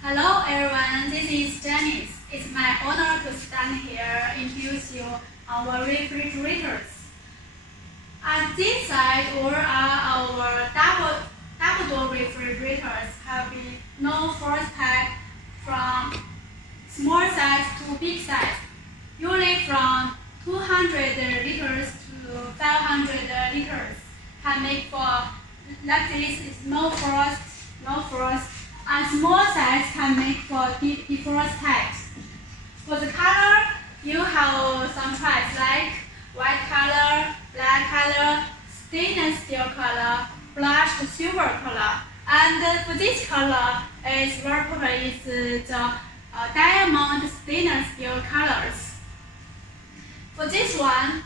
Hello everyone, this is Janice. It's my honor to stand here and introduce you our refrigerators. At this side, all are our double door refrigerators, having no force type from small size to big size, usually from 200 liters to 500 liters. Can make for like this is no frost, and small size can make for defrost types. For the color, you have some types like white color, black color, stainless steel color, brushed silver color. And for this color, is very popular is the diamond stainless steel colors. For this one,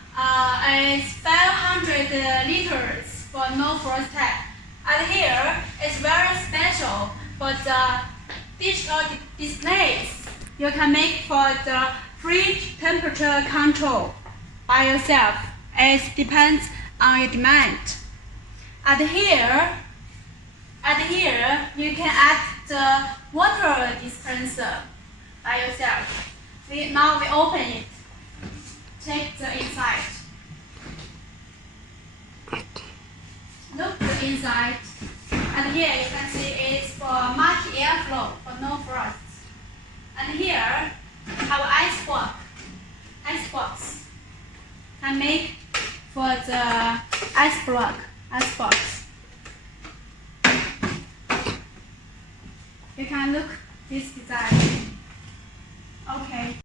it's 500 liters for no frost type. And here, it's very special for the digital displays. You can make for the fridge temperature control by yourself. It depends on your demand. And here, you can add the water dispenser by yourself. Now we open it. Check the inside. Look the inside. And here you can see it's for multi airflow for no frost. And here have ice box. Can make for the ice box. You can look this design. Okay.